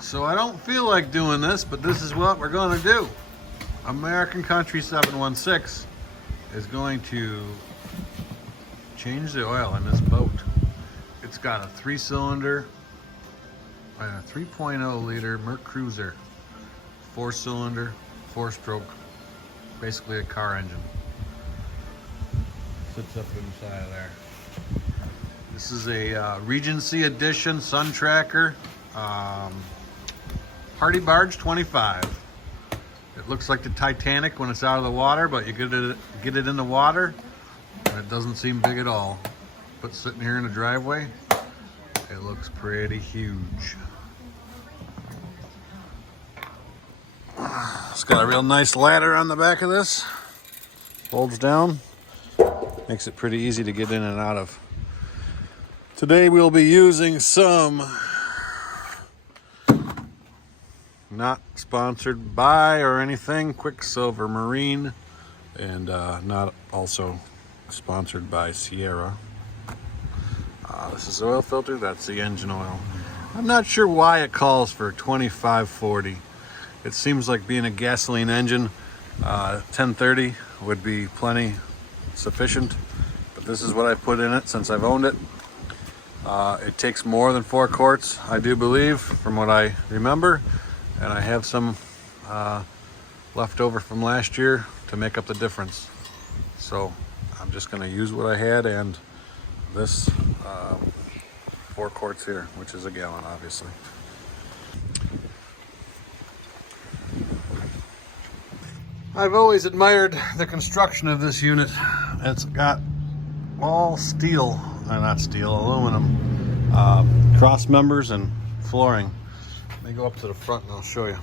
So I don't feel like doing this, but this is what we're going to do. American Country 716 is going to change the oil in this boat. It's got a 3-cylinder and a 3.0 liter MerCruiser, 4-cylinder, 4-stroke, basically a car engine. Sits up inside of there. This is a Regency Edition Sun Tracker, Party Barge 25. It looks like the Titanic when it's out of the water, but you get it in the water, and it doesn't seem big at all. But sitting here in the driveway, it looks pretty huge. It's got a real nice ladder on the back of this. Folds down. Makes it pretty easy to get in and out of. Today we'll be using some, not sponsored by or anything, Quicksilver Marine, and not also sponsored by Sierra. This is oil filter, that's the engine oil. I'm not sure why it calls for 2540. It seems like being a gasoline engine, 1030 would be plenty sufficient, but this is what I put in it since I've owned it. It takes more than 4 quarts, I do believe, from what I remember, and I have some left over from last year to make up the difference. So I'm just going to use what I had and this 4 quarts here, which is a gallon, obviously. I've always admired the construction of this unit. It's got all steel, not steel, aluminum, cross members and flooring. Let me go up to the front and I'll show you.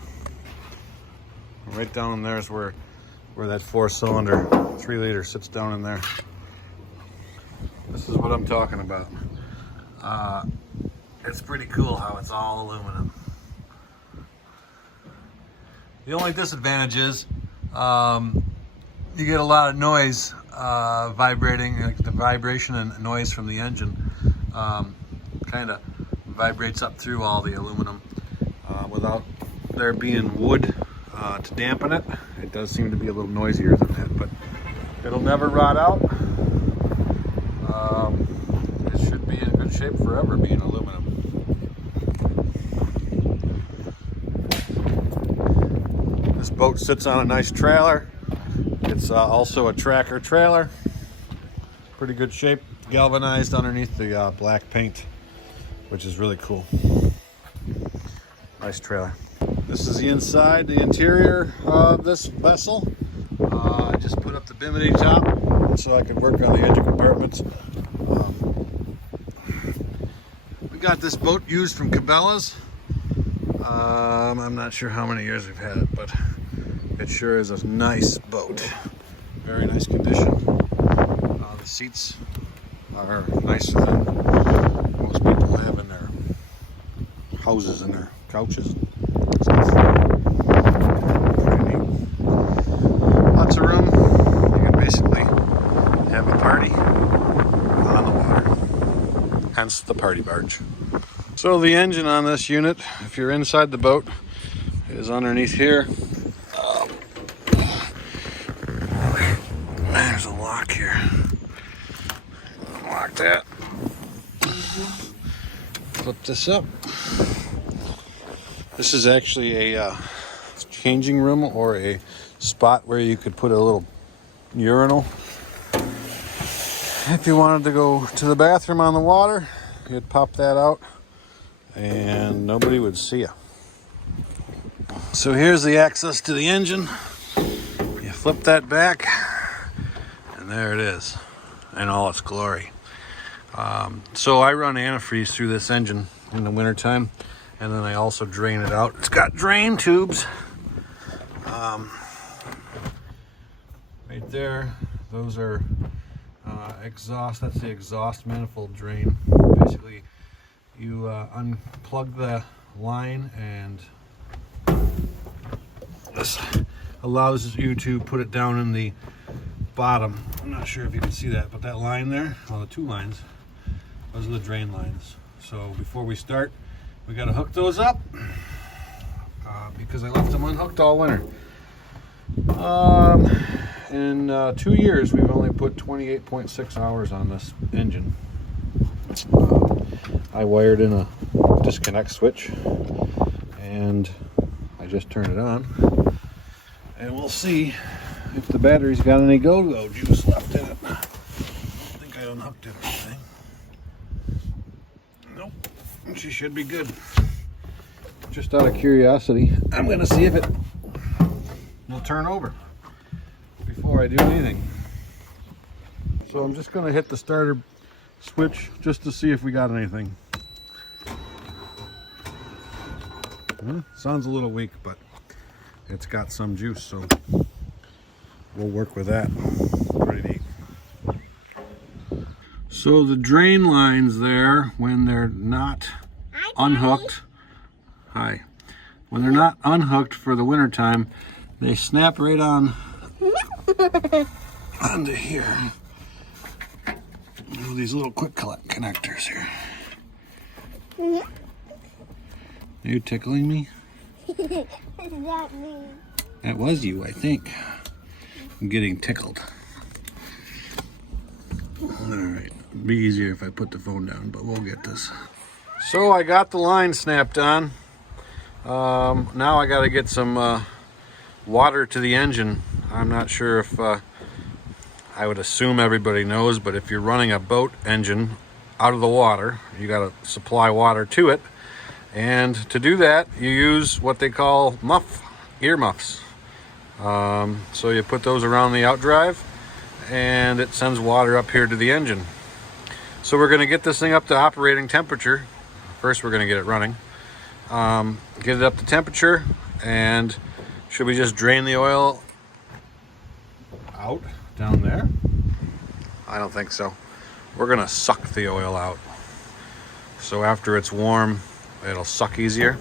Right down in there is where that 4-cylinder 3-liter sits down in there. This is what I'm talking about. It's pretty cool how it's all aluminum. The only disadvantage is you get a lot of noise vibrating, like the vibration and noise from the engine kind of vibrates up through all the aluminum. Without there being wood to dampen it, it does seem to be a little noisier than that, but it'll never rot out. It should be in good shape forever, being aluminum. This boat sits on a nice trailer. It's also a tracker trailer. Pretty good shape, galvanized underneath the black paint, which is really cool. Nice trailer. This is the inside, the interior of this vessel. I just put up the bimini top so I could work on the engine compartments. We got this boat used from Cabela's. I'm not sure how many years we've had it, but it sure is a nice boat. Very nice condition. The seats are nicer than most people have in their houses and their couches. Pretty neat. Lots of room. You can basically have a party on the water. Hence the party barge. So the engine on this unit, if you're inside the boat, is underneath here. There's a lock here. Lock that. Flip this up. This is actually a changing room or a spot where you could put a little urinal. If you wanted to go to the bathroom on the water, you'd pop that out and nobody would see you. So here's the access to the engine. You flip that back and there it is in all its glory. So I run antifreeze through this engine in the wintertime, and then I also drain it out. It's got drain tubes right there. Those are exhaust. That's the exhaust manifold drain. Basically, you unplug the line, and this allows you to put it down in the bottom. I'm not sure if you can see that, but that line there, well, the 2 lines, those are the drain lines. So before we start, we got to hook those up. because I left them unhooked all winter. In 2 years, we've only put 28.6 hours on this engine. I wired in a disconnect switch, and I just turned it on. And we'll see if the battery's got any go-go juice left in it. I think I unhooked everything. Nope, she should be good. Just out of curiosity, I'm gonna see if it will turn over before I do anything. So I'm just gonna hit the starter switch just to see if we got anything. Sounds a little weak, but it's got some juice, so we'll work with that. Pretty neat. So the drain lines there, when they're not unhooked, when they're not unhooked for the winter time, they snap right on onto here. These little quick connectors here. Are you tickling me? That me. That was you, I think. I'm getting tickled. Alright, it'd be easier if I put the phone down, but we'll get this. So I got the line snapped on. Now I got to get some water to the engine. I'm not sure if I would assume everybody knows, but if you're running a boat engine out of the water, you got to supply water to it. And to do that, you use what they call ear muffs. So you put those around the outdrive, and it sends water up here to the engine. So we're going to get this thing up to operating temperature. First, we're going to get it running. Get it up to temperature, and should we just drain the oil out down there? I don't think so. We're going to suck the oil out. So after it's warm, it'll suck easier,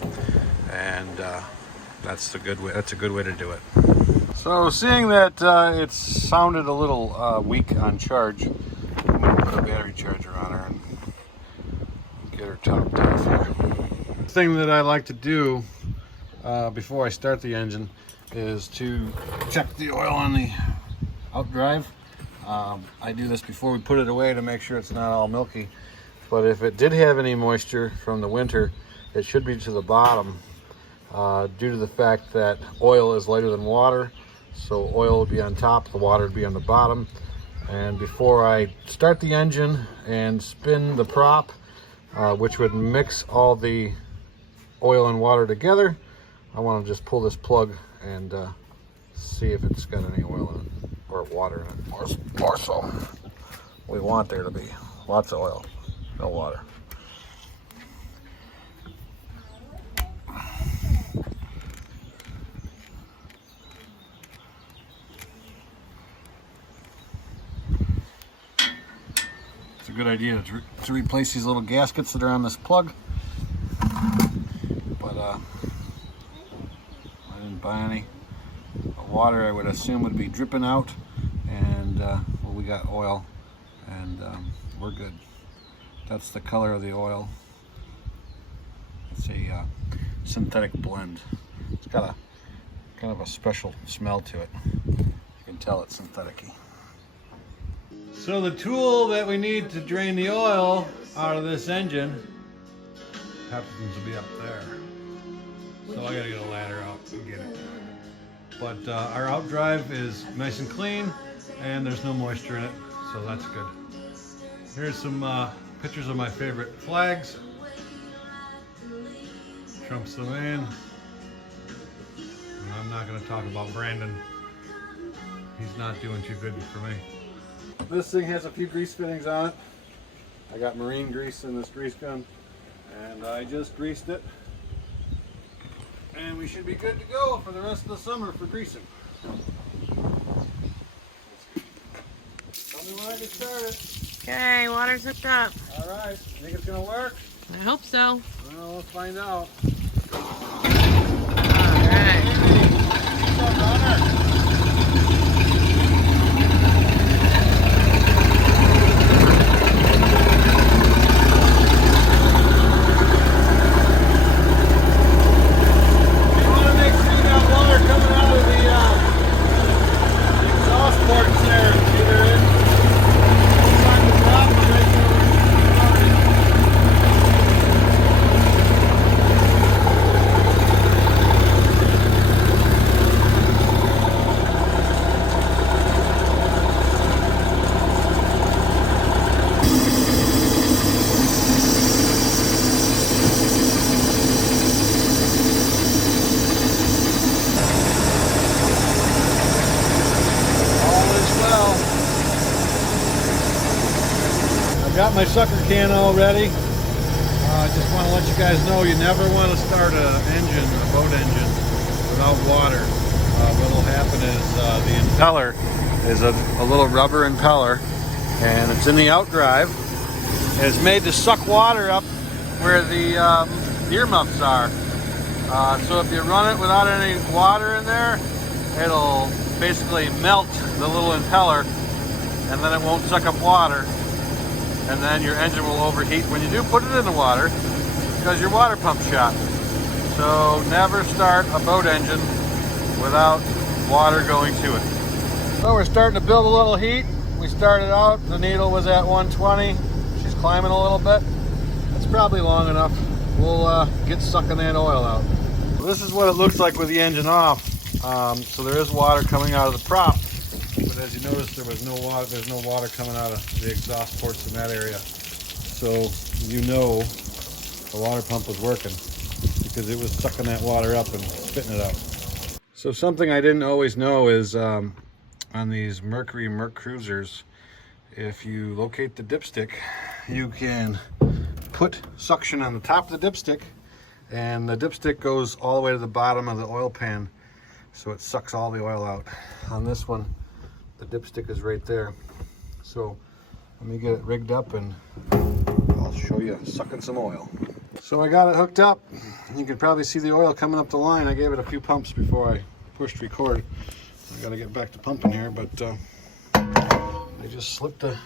and that's a good way to do it. So seeing that it sounded a little weak on charge, I'm going to put a battery charger on her and get her topped off here. The thing that I like to do before I start the engine is to check the oil on the outdrive. I do this before we put it away to make sure it's not all milky, but if it did have any moisture from the winter, it should be to the bottom due to the fact that oil is lighter than water. So oil would be on top, the water would be on the bottom. And before I start the engine and spin the prop, which would mix all the oil and water together, I want to just pull this plug and see if it's got any oil in it, or water in it, or so. We want there to be lots of oil, no water. It's a good idea to replace these little gaskets that are on this plug, but I didn't buy any. The water, I would assume, would be dripping out, and well, we got oil, and we're good. That's the color of the oil. It's a synthetic blend. It's got a kind of a special smell to it. You can tell it's synthetic-y. So the tool that we need to drain the oil out of this engine happens to be up there. So I gotta get a ladder out and get it. But our outdrive is nice and clean, and there's no moisture in it, so that's good. Here's some pictures of my favorite flags. Trump's the man. And I'm not gonna talk about Brandon. He's not doing too good for me. This thing has a few grease fittings on it. I got marine grease in this grease gun, and I just greased it. And we should be good to go for the rest of the summer for greasing. Tell me when I get started. Okay, water's hooked up. All right, think it's gonna work? I hope so. Well, let's find out. All right. What's up, Connor? You want Got my sucker can all ready. I just want to let you guys know you never want to start a boat engine, without water. What will happen is the impeller is a little rubber impeller, and it's in the outdrive. And it's made to suck water up where the earmuffs are. So if you run it without any water in there, it'll basically melt the little impeller, and then it won't suck up water, and then your engine will overheat when you do put it in the water because your water pump's shot. So never start a boat engine without water going to it. So we're starting to build a little heat. We started out, the needle was at 120. She's climbing a little bit. That's probably long enough. We'll get sucking that oil out. This is what it looks like with the engine off. So there is water coming out of the prop, but as you notice, there's no water coming out of the exhaust ports in that area. So you know the water pump was working because it was sucking that water up and spitting it out. So something I didn't always know is on these MerCruisers, if you locate the dipstick, you can put suction on the top of the dipstick, and the dipstick goes all the way to the bottom of the oil pan, so it sucks all the oil out. On this one, the dipstick is right there. So let me get it rigged up and I'll show you sucking some oil. So I got it hooked up. You can probably see the oil coming up the line. I gave it a few pumps before I pushed record. I gotta get back to pumping here, but I just slipped the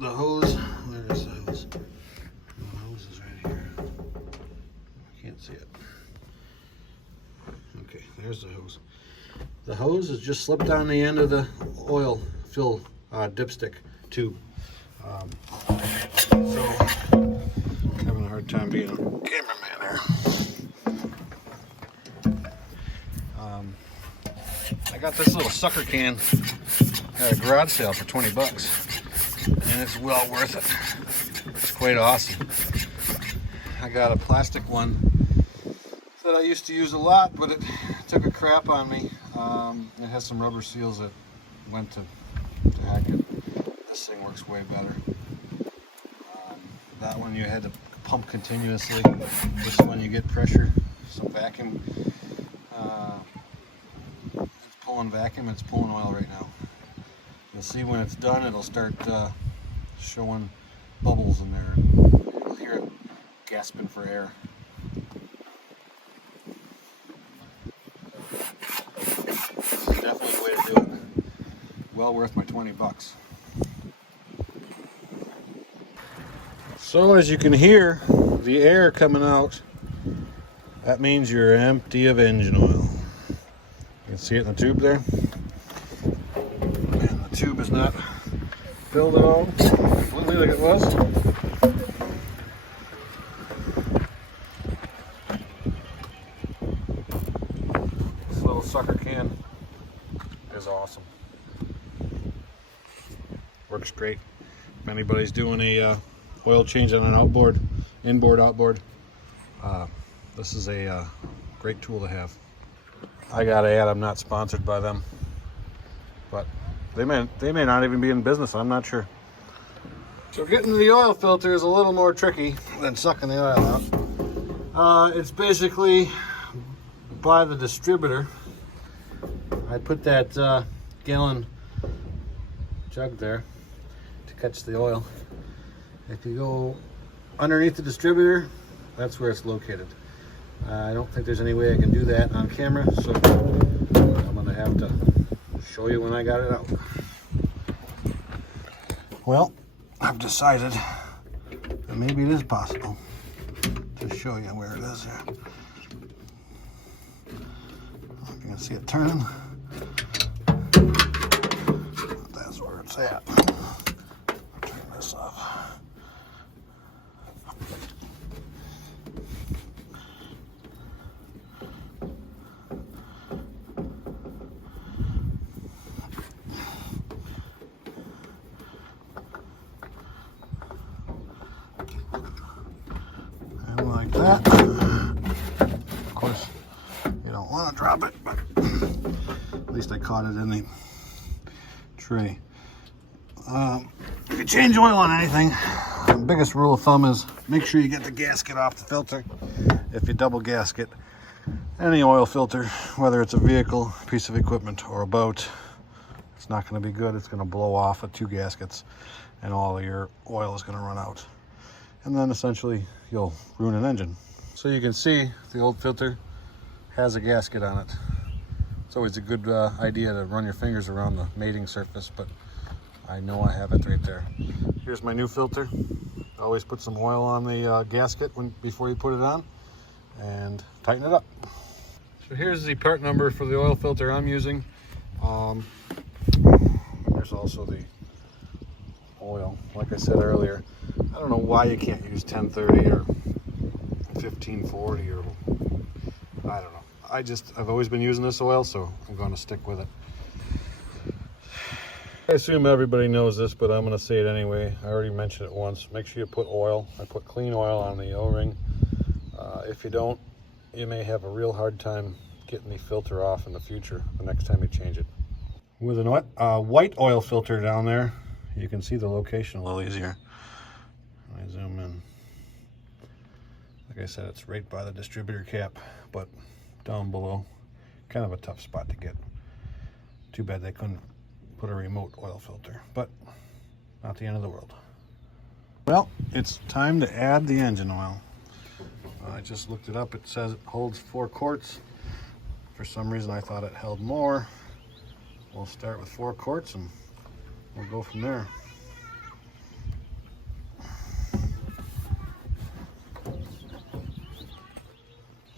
hose. There's the hose. The hose is right here. I can't see it. Okay, there's the hose. The hose is just slipped on the end of the oil fill dipstick tube. So I'm having a hard time being a cameraman here. I got this little sucker can at a garage sale for 20 bucks, and it's well worth it. It's quite awesome. I got a plastic one that I used to use a lot, but it took a crap on me. It has some rubber seals that went to hack it. This thing works way better. That one you had to pump continuously. This one you get pressure, some vacuum. It's pulling vacuum, it's pulling oil right now. You'll see when it's done, it'll start showing bubbles in there. You'll hear it gasping for air. This is definitely the way to do it. Well worth my 20 bucks. So as you can hear the air coming out, that means you're empty of engine oil. You can see it in the tube there. And the tube is not filled at all, completely like it was. This little sucker can is awesome. Works great. If anybody's doing a oil change on an inboard, outboard, this is a great tool to have. I gotta add, I'm not sponsored by them, but they may not even be in business, I'm not sure. So getting to the oil filter is a little more tricky than sucking the oil out. It's basically by the distributor. I put that gallon jug there to catch the oil. If you go underneath the distributor, that's where it's located. I don't think there's any way I can do that on camera, so I'm gonna have to show you when I got it out. Well, I've decided that maybe it is possible to show you where it is here. You can see it turning. That's where it's at. Turn this off. And like that. Of course, you don't want to drop it, but at least I caught it in the tray. If you change oil on anything, The biggest rule of thumb is make sure you get the gasket off the filter. If you double gasket any oil filter, whether it's a vehicle, piece of equipment, or a boat, it's not going to be good. It's going to blow off with 2 gaskets and all of your oil is going to run out. And then essentially you'll ruin an engine. So you can see the old filter has a gasket on it. It's always a good idea to run your fingers around the mating surface, but I know I have it right there. Here's my new filter. Always put some oil on the gasket before you put it on and tighten it up. So here's the part number for the oil filter I'm using. There's also the oil. Like I said earlier, I don't know why you can't use 1030 or 1540 or I don't know. I've always been using this oil, so I'm going to stick with it. I assume everybody knows this, but I'm going to say it anyway. I already mentioned it once. Make sure you put oil. I put clean oil on the O-ring. If you don't, you may have a real hard time getting the filter off in the future, the next time you change it. With a white oil filter down there, you can see the location a little easier. I zoom in. Like I said, it's right by the distributor cap, but down below, kind of a tough spot to get. Too bad they couldn't put a remote oil filter, but not the end of the world. Well, it's time to add the engine oil. I just looked it up. It says it holds 4 quarts. For some reason I thought it held more. We'll start with 4 quarts and we'll go from there.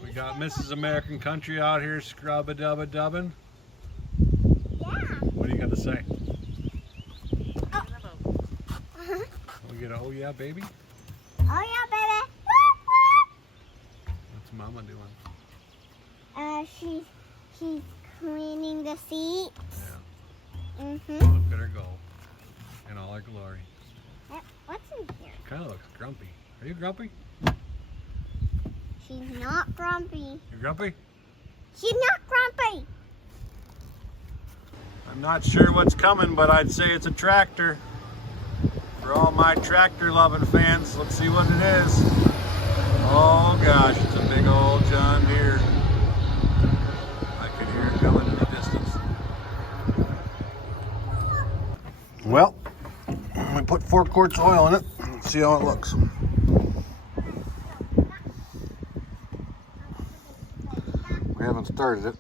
We got Mrs. American Country out here scrub-a-dub-a-dubbing. Yeah. What are you going to say? Uh-huh. We get a oh yeah baby? Oh yeah, baby. What's Mama doing? She's cleaning the seat. Yeah. Mm-hmm. Look at her go in all her glory. What's in here? Kind of looks grumpy. Are you grumpy? She's not grumpy. You grumpy? She's not grumpy. I'm not sure what's coming, but I'd say it's a tractor. For all my tractor loving fans, let's see what it is. Oh gosh, it's a big old John Deere. I can hear it coming in the distance. Well, we put 4 quarts of oil in it. Let's see how it looks. We haven't started it.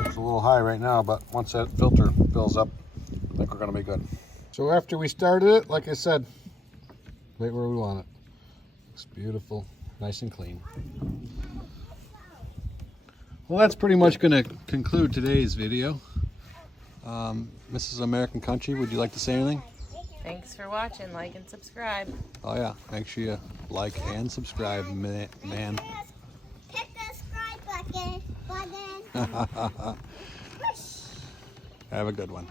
It's a little high right now, but once that filter fills up, I think we're going to be good. So after we started it, like I said, right where we want it. Looks beautiful, nice and clean. Well, that's pretty much going to conclude today's video. Mrs. American Country, would you like to say anything? Thanks for watching. Like and subscribe. Oh yeah, make sure you like and subscribe, man. Hit the subscribe button. Have a good one.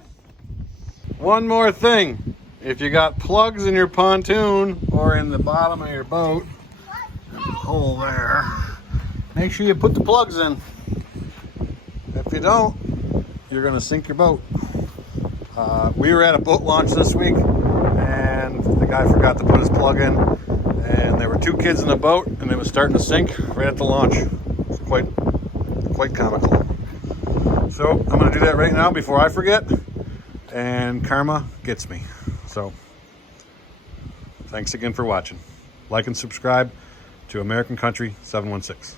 One more thing. If you got plugs in your pontoon or in the bottom of your boat, there's a hole there, make sure you put the plugs in. If you don't, you're going to sink your boat. We were at a boat launch this week and the guy forgot to put his plug in, and there were 2 kids in the boat and it was starting to sink right at the launch. It's quite comical. So I'm going to do that right now before I forget, and karma gets me. So thanks again for watching. Like and subscribe to American Country 716.